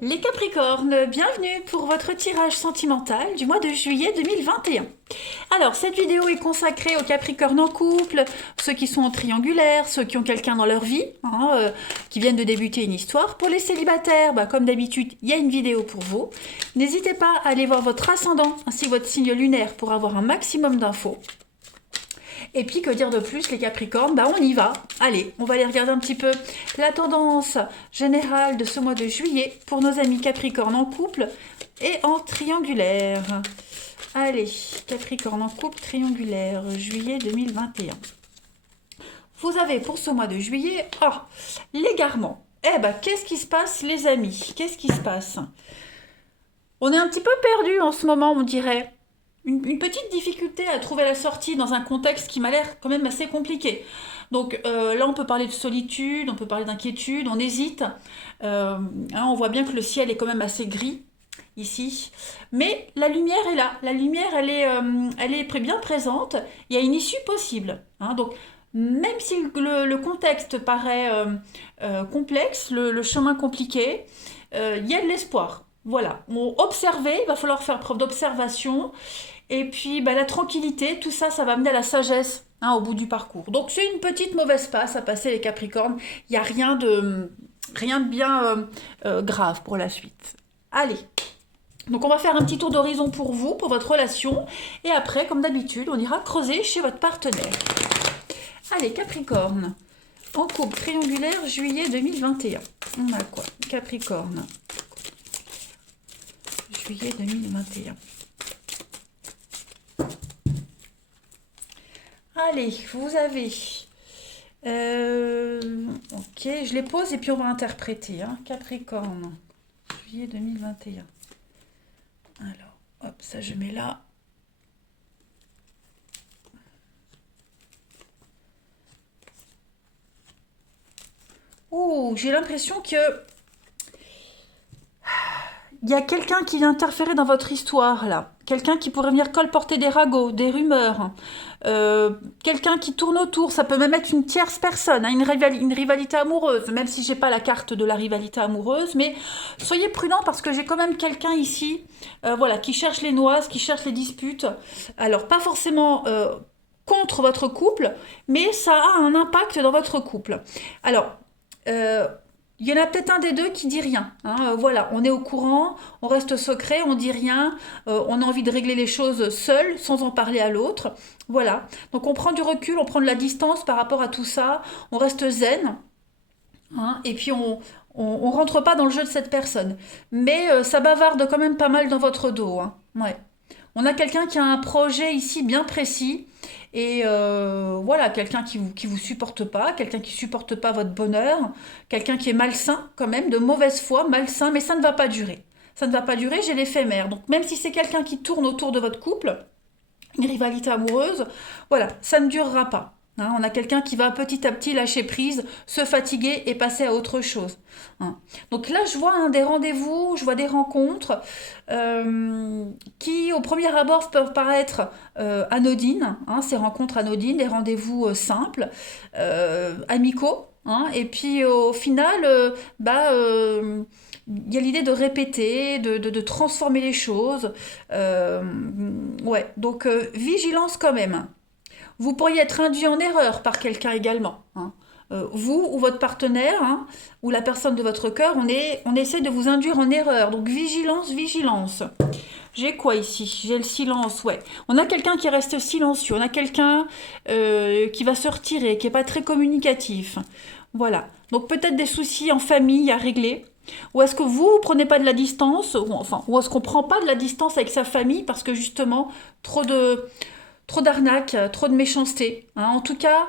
Les Capricornes, bienvenue pour votre tirage sentimental du mois de juillet 2021. Alors, cette vidéo est consacrée aux Capricornes en couple, ceux qui sont en triangulaire, ceux qui ont quelqu'un dans leur vie, qui viennent de débuter une histoire. Pour les célibataires, comme d'habitude, il y a une vidéo pour vous. N'hésitez pas à aller voir votre ascendant ainsi que votre signe lunaire pour avoir un maximum d'infos. Et puis, que dire de plus, les Capricornes, on y va. Allez, on va aller regarder un petit peu la tendance générale de ce mois de juillet pour nos amis Capricornes en couple et en triangulaire. Allez, Capricorne en couple triangulaire, juillet 2021. Vous avez pour ce mois de juillet, l'égarement. Qu'est-ce qui se passe, les amis? Qu'est-ce qui se passe? On est un petit peu perdu en ce moment, on dirait. Une petite difficulté à trouver la sortie dans un contexte qui m'a l'air quand même assez compliqué. Donc là, on peut parler de solitude, on peut parler d'inquiétude, on hésite. On voit bien que le ciel est quand même assez gris ici. Mais la lumière est là. La lumière, elle est bien présente. Il y a une issue possible. Donc, même si le contexte paraît complexe, le chemin compliqué, il y a de l'espoir. Voilà, observer, il va falloir faire preuve d'observation. Et puis la tranquillité, tout ça, ça va amener à la sagesse au bout du parcours. Donc c'est une petite mauvaise passe à passer les Capricornes. Il n'y a rien de bien grave pour la suite. Allez, donc on va faire un petit tour d'horizon pour vous, pour votre relation. Et après, comme d'habitude, on ira creuser chez votre partenaire. Allez, Capricorne, en couple triangulaire, juillet 2021. On a quoi? Capricorne, juillet 2021. Allez, vous avez... ok, je les pose et puis on va interpréter. Capricorne, juillet 2021. Alors, hop, ça je mets là. Ouh, j'ai l'impression que... Il y a quelqu'un qui vient interférer dans votre histoire, là. Quelqu'un qui pourrait venir colporter des ragots, des rumeurs. Quelqu'un qui tourne autour. Ça peut même être une tierce personne, une rivalité amoureuse. Même si j'ai pas la carte de la rivalité amoureuse. Mais soyez prudents parce que j'ai quand même quelqu'un ici qui cherche les noises, qui cherche les disputes. Alors, pas forcément... contre votre couple, mais ça a un impact dans votre couple. Alors, il y en a peut-être un des deux qui dit rien. Voilà, on est au courant, on reste secret, on dit rien, on a envie de régler les choses seul, sans en parler à l'autre. Voilà. Donc on prend du recul, on prend de la distance par rapport à tout ça, on reste zen, et puis on rentre pas dans le jeu de cette personne. Mais ça bavarde quand même pas mal dans votre dos. Ouais. On a quelqu'un qui a un projet ici bien précis. Et voilà, quelqu'un qui vous supporte pas, quelqu'un qui supporte pas votre bonheur, quelqu'un qui est malsain quand même, de mauvaise foi, malsain, mais ça ne va pas durer. Ça ne va pas durer, j'ai l'éphémère. Donc même si c'est quelqu'un qui tourne autour de votre couple, une rivalité amoureuse, voilà, ça ne durera pas. On a quelqu'un qui va petit à petit lâcher prise, se fatiguer et passer à autre chose. Donc là, je vois des rendez-vous, je vois des rencontres qui, au premier abord, peuvent paraître anodines. Ces rencontres anodines, des rendez-vous simples, amicaux. Et puis au final, il y a l'idée de répéter, de transformer les choses. Ouais, donc vigilance quand même. Vous pourriez être induit en erreur par quelqu'un également. Vous ou votre partenaire, ou la personne de votre cœur, on essaie de vous induire en erreur. Donc vigilance, vigilance. J'ai quoi ici? J'ai le silence, ouais. On a quelqu'un qui reste silencieux, on a quelqu'un qui va se retirer, qui n'est pas très communicatif. Voilà. Donc peut-être des soucis en famille à régler. Ou est-ce que vous prenez pas de la distance, ou est-ce qu'on prend pas de la distance avec sa famille parce que justement, trop d'arnaques, trop de méchanceté. En tout cas,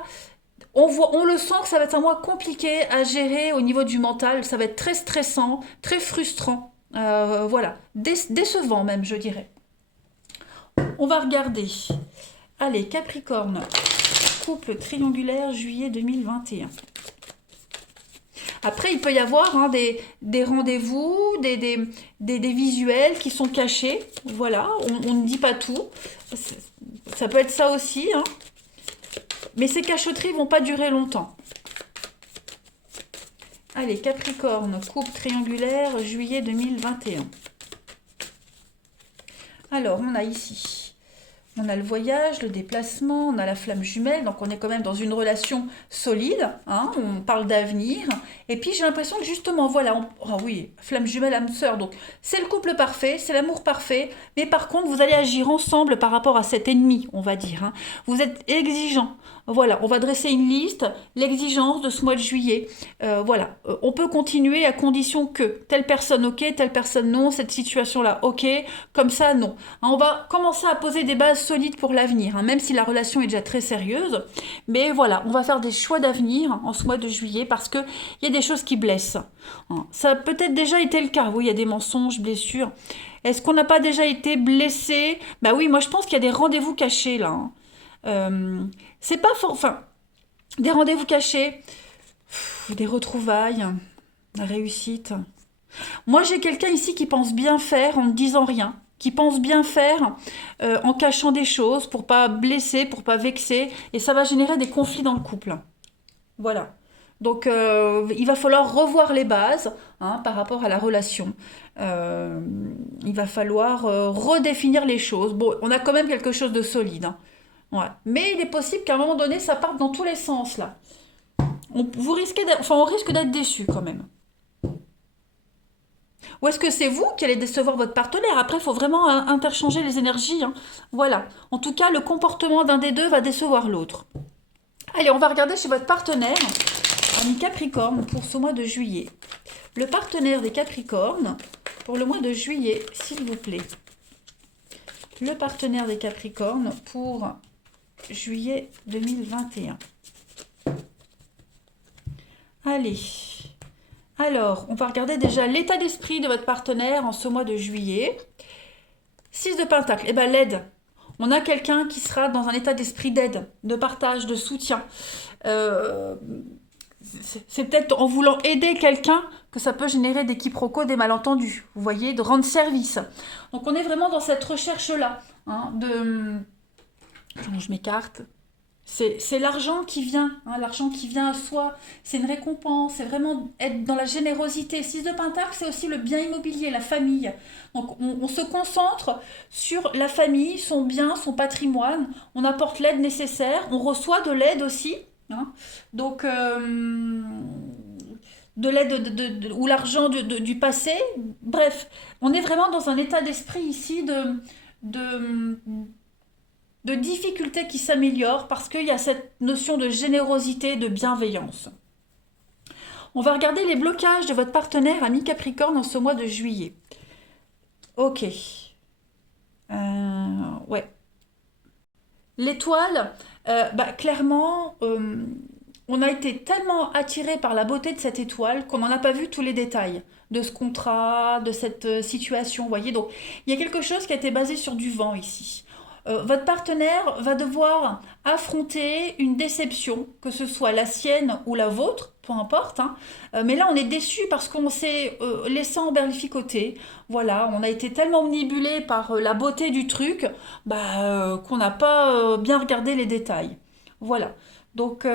on le sent que ça va être un mois compliqué à gérer au niveau du mental. Ça va être très stressant, très frustrant. Voilà, décevant même, je dirais. On va regarder. Allez, Capricorne, couple triangulaire, juillet 2021. Après, il peut y avoir des rendez-vous, des visuels qui sont cachés. Voilà, on ne dit pas tout. Ça peut être ça aussi. Mais ces cachotteries vont pas durer longtemps. Allez, Capricorne, couple triangulaire, juillet 2021. Alors, on a ici, on a le voyage, le déplacement, on a la flamme jumelle, donc on est quand même dans une relation solide, hein, on parle d'avenir. Et puis j'ai l'impression que justement, voilà, oh oui, flamme jumelle, âme sœur, donc c'est le couple parfait, c'est l'amour parfait, mais par contre, vous allez agir ensemble par rapport à cet ennemi, on va dire. Hein. Vous êtes exigeants. Voilà, on va dresser une liste, l'exigence de ce mois de juillet. Voilà, on peut continuer à condition que telle personne ok, telle personne non, cette situation-là ok, comme ça non. Hein, on va commencer à poser des bases solides pour l'avenir, hein, même si la relation est déjà très sérieuse. Mais voilà, on va faire des choix d'avenir en ce mois de juillet parce qu'il y a des choses qui blessent. Hein. Ça a peut-être déjà été le cas, oui, il y a des mensonges, blessures. Est-ce qu'on n'a pas déjà été blessé? Bah oui, moi je pense qu'il y a des rendez-vous cachés là. Hein. C'est pas fort. Enfin, des rendez-vous cachés, des retrouvailles, la réussite. Moi, j'ai quelqu'un ici qui pense bien faire en ne disant rien, qui pense bien faire en cachant des choses pour pas blesser, pour pas vexer, et ça va générer des conflits dans le couple. Voilà. Donc, il va falloir revoir les bases hein, par rapport à la relation. Euh, il va falloir redéfinir les choses. Bon, on a quand même quelque chose de solide. Hein. Ouais. Mais il est possible qu'à un moment donné, ça parte dans tous les sens là. On risque d'être déçu quand même. Ou est-ce que c'est vous qui allez décevoir votre partenaire? Après, il faut vraiment interchanger les énergies. Hein. Voilà. En tout cas, le comportement d'un des deux va décevoir l'autre. Allez, on va regarder chez votre partenaire, ami Capricorne, pour ce mois de juillet. Le partenaire des Capricornes, pour le mois de juillet, s'il vous plaît. Le partenaire des Capricornes pour juillet 2021. Allez. Alors, on va regarder déjà l'état d'esprit de votre partenaire en ce mois de juillet. 6 de Pentacle. Eh bien, l'aide. On a quelqu'un qui sera dans un état d'esprit d'aide, de partage, de soutien. C'est peut-être en voulant aider quelqu'un que ça peut générer des quiproquos, des malentendus. Vous voyez, de rendre service. Donc, on est vraiment dans cette recherche-là. Hein, je m'écarte. C'est l'argent qui vient, hein, l'argent qui vient à soi, c'est une récompense, c'est vraiment être dans la générosité. 6 de Pentacle, c'est aussi le bien immobilier, la famille. Donc on se concentre sur la famille, son bien, son patrimoine, on apporte l'aide nécessaire, on reçoit de l'aide aussi. Hein. Donc de l'aide ou l'argent du passé. Bref, on est vraiment dans un état d'esprit ici de de difficultés qui s'améliorent parce qu'il y a cette notion de générosité, de bienveillance. On va regarder les blocages de votre partenaire ami Capricorne en ce mois de juillet. Ok. Ouais. L'étoile, clairement, on a été tellement attiré par la beauté de cette étoile qu'on n'en a pas vu tous les détails de ce contrat, de cette situation. Vous voyez, donc il y a quelque chose qui a été basé sur du vent ici. Votre partenaire va devoir affronter une déception, que ce soit la sienne ou la vôtre, peu importe. Hein. Mais là, on est déçu parce qu'on s'est laissé emberlificoter. Voilà, on a été tellement omnibulé par la beauté du truc qu'on n'a pas bien regardé les détails. Voilà. Donc,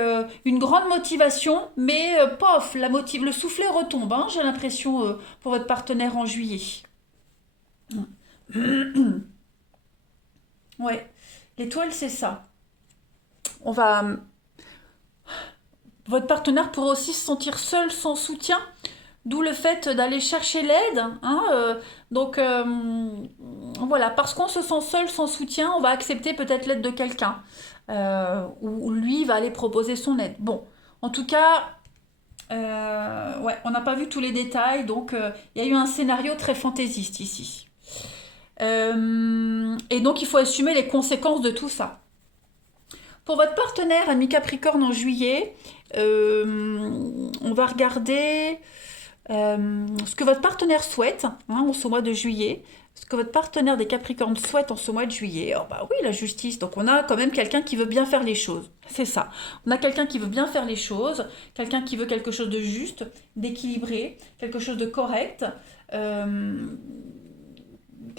une grande motivation, mais pof, le soufflet retombe, hein, j'ai l'impression, pour votre partenaire en juillet. Ouais, l'étoile, c'est ça. On va. Votre partenaire pourrait aussi se sentir seul sans soutien, d'où le fait d'aller chercher l'aide. Hein, donc, voilà, parce qu'on se sent seul sans soutien, on va accepter peut-être l'aide de quelqu'un. Ou lui va aller proposer son aide. Bon, en tout cas, ouais, on n'a pas vu tous les détails, donc il y a eu un scénario très fantaisiste ici. Et donc, il faut assumer les conséquences de tout ça. Pour votre partenaire, ami Capricorne en juillet, on va regarder ce que votre partenaire souhaite hein, en ce mois de juillet. Ce que votre partenaire des Capricornes souhaite en ce mois de juillet. Oh bah oui, la justice. Donc on a quand même quelqu'un qui veut bien faire les choses. C'est ça. On a quelqu'un qui veut bien faire les choses, quelqu'un qui veut quelque chose de juste, d'équilibré, quelque chose de correct.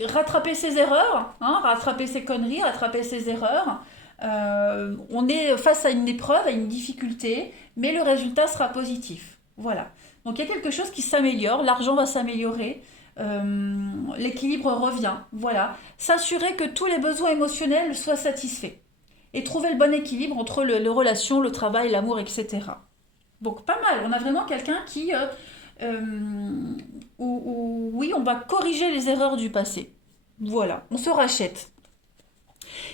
Rattraper ses erreurs, hein, rattraper ses conneries, rattraper ses erreurs. On est face à une épreuve, à une difficulté, mais le résultat sera positif. Voilà. Donc il y a quelque chose qui s'améliore, l'argent va s'améliorer, l'équilibre revient, voilà. S'assurer que tous les besoins émotionnels soient satisfaits. Et trouver le bon équilibre entre les relations, le travail, l'amour, etc. Donc pas mal, on a vraiment quelqu'un qui... oui, on va corriger les erreurs du passé. Voilà, on se rachète.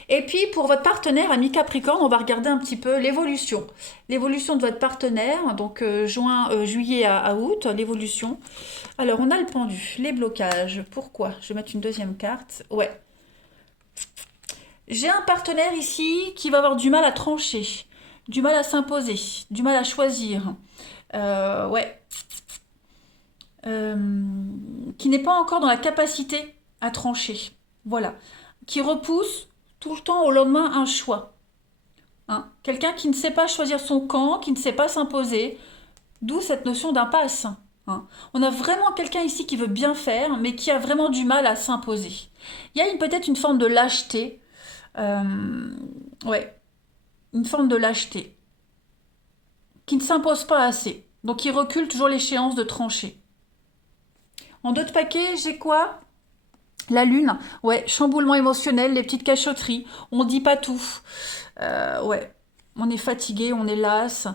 Et puis pour votre partenaire, ami Capricorne, on va regarder un petit peu l'évolution. L'évolution de votre partenaire, donc juillet à août, l'évolution. Alors on a le pendu, les blocages. Pourquoi? Je vais mettre une deuxième carte. Ouais. J'ai un partenaire ici qui va avoir du mal à trancher, du mal à s'imposer, du mal à choisir. Ouais. Qui n'est pas encore dans la capacité à trancher. Voilà. Qui repousse tout le temps au lendemain un choix. Hein. Quelqu'un qui ne sait pas choisir son camp, qui ne sait pas s'imposer, d'où cette notion d'impasse. Hein. On a vraiment quelqu'un ici qui veut bien faire, mais qui a vraiment du mal à s'imposer. Il y a peut-être une forme de lâcheté. Ouais, une forme de lâcheté. Qui ne s'impose pas assez. Donc il recule toujours l'échéance de trancher. En d'autres paquets, j'ai quoi? La lune, ouais, chamboulement émotionnel, les petites cachotteries, on dit pas tout. Ouais, on est fatigué, on est las.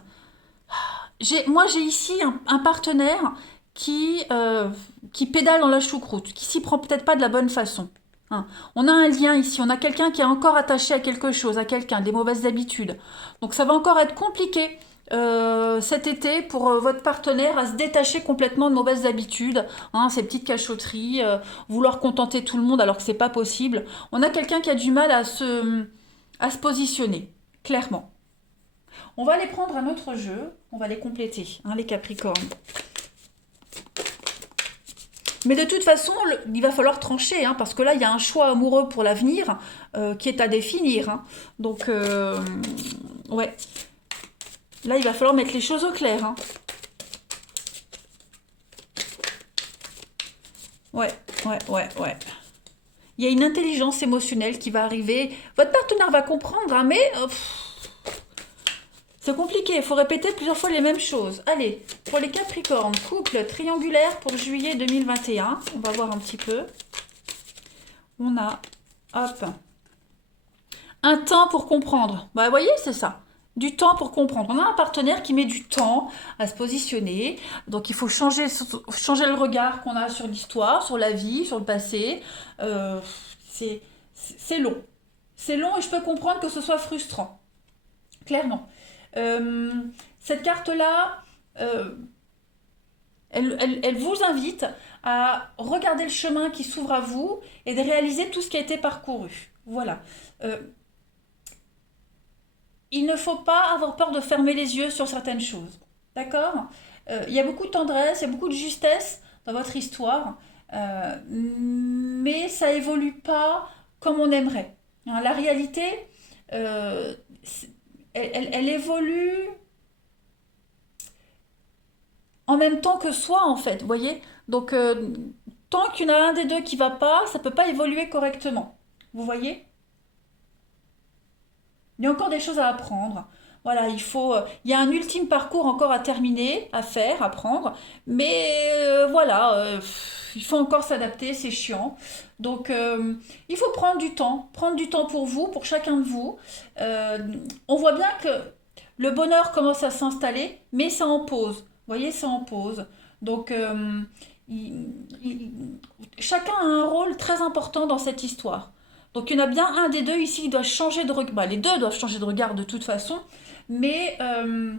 Moi, j'ai ici un partenaire qui pédale dans la choucroute, qui s'y prend peut-être pas de la bonne façon. Hein. On a un lien ici, on a quelqu'un qui est encore attaché à quelque chose, à quelqu'un, des mauvaises habitudes. Donc ça va encore être compliqué cet été pour votre partenaire à se détacher complètement de mauvaises habitudes, hein, ces petites cachotteries, vouloir contenter tout le monde alors que c'est pas possible. On a quelqu'un qui a du mal à se positionner, clairement. On va les prendre un autre jeu, on va les compléter, hein, les Capricornes. Mais de toute façon, il va falloir trancher, hein, parce que là, il y a un choix amoureux pour l'avenir qui est à définir. Hein. Donc, ouais. Là, il va falloir mettre les choses au clair. Hein. Ouais. Il y a une intelligence émotionnelle qui va arriver. Votre partenaire va comprendre, hein, mais c'est compliqué. Il faut répéter plusieurs fois les mêmes choses. Allez, pour les Capricornes, couple triangulaire pour juillet 2021. On va voir un petit peu. On a, hop, un temps pour comprendre. Bah, vous voyez, c'est ça. Du temps pour comprendre. On a un partenaire qui met du temps à se positionner. Donc, il faut changer le regard qu'on a sur l'histoire, sur la vie, sur le passé. C'est long. C'est long et je peux comprendre que ce soit frustrant. Clairement. Cette carte-là, elle vous invite à regarder le chemin qui s'ouvre à vous et de réaliser tout ce qui a été parcouru. Voilà. Il ne faut pas avoir peur de fermer les yeux sur certaines choses. D'accord? Il y a beaucoup de tendresse, il y a beaucoup de justesse dans votre histoire, mais ça évolue pas comme on aimerait. Hein, la réalité, elle évolue en même temps que soi, en fait. Vous voyez? Donc, tant qu'il y en a un des deux qui va pas, ça peut pas évoluer correctement. Vous voyez? Il y a encore des choses à apprendre. Voilà, il y a un ultime parcours encore à terminer, à faire, à prendre. Mais voilà, il faut encore s'adapter, c'est chiant. Donc, il faut prendre du temps pour vous, pour chacun de vous. Euh, on voit bien que le bonheur commence à s'installer, mais ça en pause. Vous voyez, ça en pause. Donc, il- il- chacun a un rôle très important dans cette histoire. Donc il y en a bien un des deux ici qui doit changer de regard. Bah, les deux doivent changer de regard de toute façon, mais euh,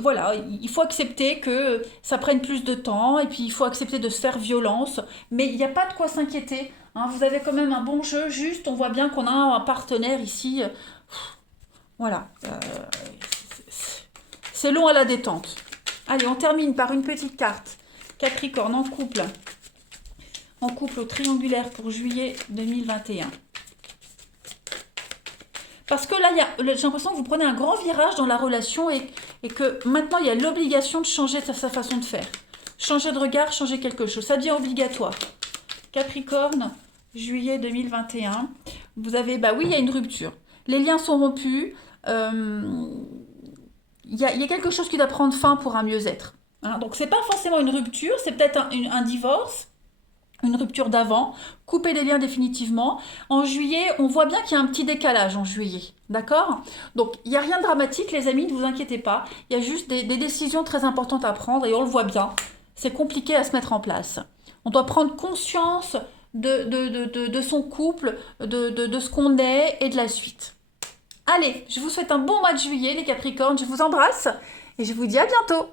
voilà, il faut accepter que ça prenne plus de temps et puis il faut accepter de se faire violence, mais il n'y a pas de quoi s'inquiéter. Hein. Vous avez quand même un bon jeu, juste on voit bien qu'on a un partenaire ici. Voilà, c'est long à la détente. Allez, on termine par une petite carte. Capricorne en couple au triangulaire pour juillet 2021. Parce que là, j'ai l'impression que vous prenez un grand virage dans la relation et que maintenant, il y a l'obligation de changer sa façon de faire. Changer de regard, changer quelque chose. Ça devient obligatoire. Capricorne, juillet 2021. Vous avez, bah oui, il y a une rupture. Les liens sont rompus. il y a quelque chose qui doit prendre fin pour un mieux-être. Hein. Donc c'est pas forcément une rupture, c'est peut-être un divorce, une rupture d'avant, couper les liens définitivement. En juillet, on voit bien qu'il y a un petit décalage en juillet, d'accord? Donc il n'y a rien de dramatique les amis, ne vous inquiétez pas, il y a juste des décisions très importantes à prendre et on le voit bien, c'est compliqué à se mettre en place. On doit prendre conscience de son couple, de ce qu'on est et de la suite. Allez, je vous souhaite un bon mois de juillet les Capricornes, je vous embrasse et je vous dis à bientôt.